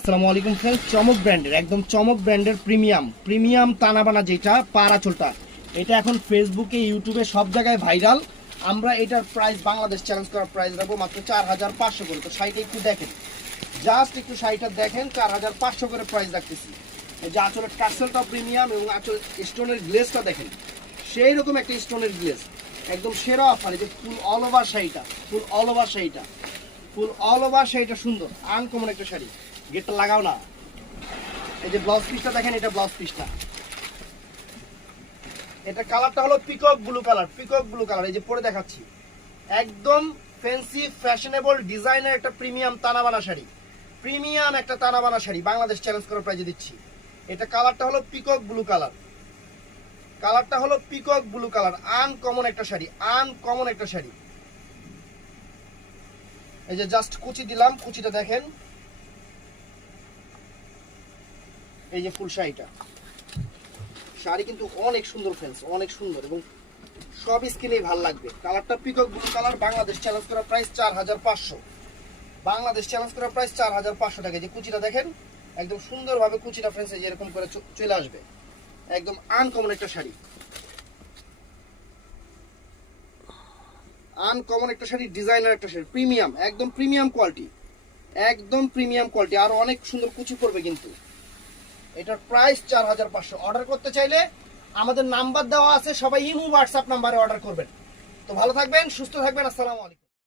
আসসালামু আলাইকুম ফ্রেন্ডস, চমক ব্র্যান্ডের একদম চমক ব্র্যান্ডের প্রিমিয়াম তানাবানা যেটা পাড়া চোলটা, এটা এখন ফেসবুকে ইউটিউবে সব জায়গায় ভাইরাল। আমরা এটার প্রাইস বাংলাদেশ চ্যালেঞ্জ করার প্রাইস রাখবো মাত্র 4500 করে। তো শাড়িটা একটু দেখেন, জাস্ট একটু শাড়িটা দেখেন, 4500 করে প্রাইস রাখতেছি। এই যে আঁচলের টাসেলটা প্রিমিয়াম এবং আঁচল স্টোনের গ্লেজটা দেখেন, সেই রকম একটা স্টোনের গ্লেজ, একদম সেরা অফার। এই যে ফুল অল ওভার শাড়িটা, ফুল অল ওভার শাড়িটা, ফুল অল ওভার শাড়িটা সুন্দর আনকমন একটা শাড়ি। গেটটা লাগাও না। এই যে ব্লাউজ পিসটা দেখেন, এটা ব্লাউজ পিসটা, এটা কালারটা হলো peacock blue colour, peacock blue colour. এই যে পরে দেখাচ্ছি, একদম ফ্যান্সি ফ্যাশনেবল ডিজাইনের একটা প্রিমিয়াম তানাবানা শাড়ি, প্রিমিয়াম একটা তানাবানা শাড়ি বাংলাদেশ চ্যালেঞ্জ করার প্রাইজে দিচ্ছি। এটা কালারটা হলো পিকক ব্লু কালার, কালারটা হলো পিকক ব্লু কালার, আনকমন একটা শাড়ি, আনকমন একটা শাড়ি। এই যে জাস্ট কুচি দিলাম, কুচিটা দেখেন, এই যে ফুল শাড়িটা, শাড়ি কিন্তু অনেক সুন্দর ফ্রেন্ডস, অনেক সুন্দর এবং সব স্কিনেই ভালো লাগবে। কালারটা peacock blue colour, Bangladesh challenge করা প্রাইস 4500, বাংলাদেশ চ্যালেঞ্জ করা প্রাইস 4500 টাকা। যে কুচিটা দেখেন, একদম সুন্দরভাবে কুচিটা ফ্রেন্ডস এই যে এরকম করে চলে আসবে, একদম আনকমন একটা শাড়ি, আনকমন একটা শাড়ি, ডিজাইনার একটা শাড়ি, প্রিমিয়াম, একদম প্রিমিয়াম কোয়ালিটি, একদম প্রিমিয়াম কোয়ালিটি। আর অনেক সুন্দর কুচি পড়বে কিন্তু। এটার প্রাইস 4500। অর্ডার করতে চাইলে আমাদের নাম্বার দেওয়া আছে, সবাই ইমো হোয়াটসঅ্যাপ নাম্বারে অর্ডার করবেন। তো ভালো থাকবেন, সুস্থ থাকবেন, আসসালামু আলাইকুম।